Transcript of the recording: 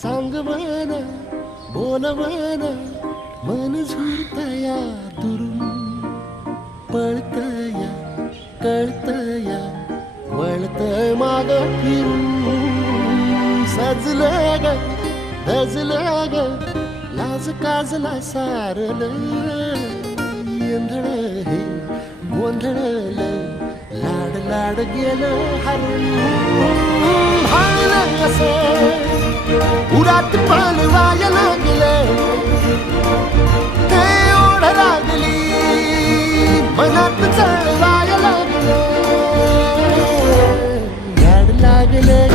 सांग म्हणा बोल म्हणा मन झुरतया दुरून पळतया कळतया वळतय माग फिरून सजलं ग धजलं ग लाज काजला सारलं येंधळ हे गोंधळलं लाड लाड गेलं हरून भाळलं कसं उरात पालवाया लागलं ते ओढ लागली मनात चळवाया लागलं याड लागलं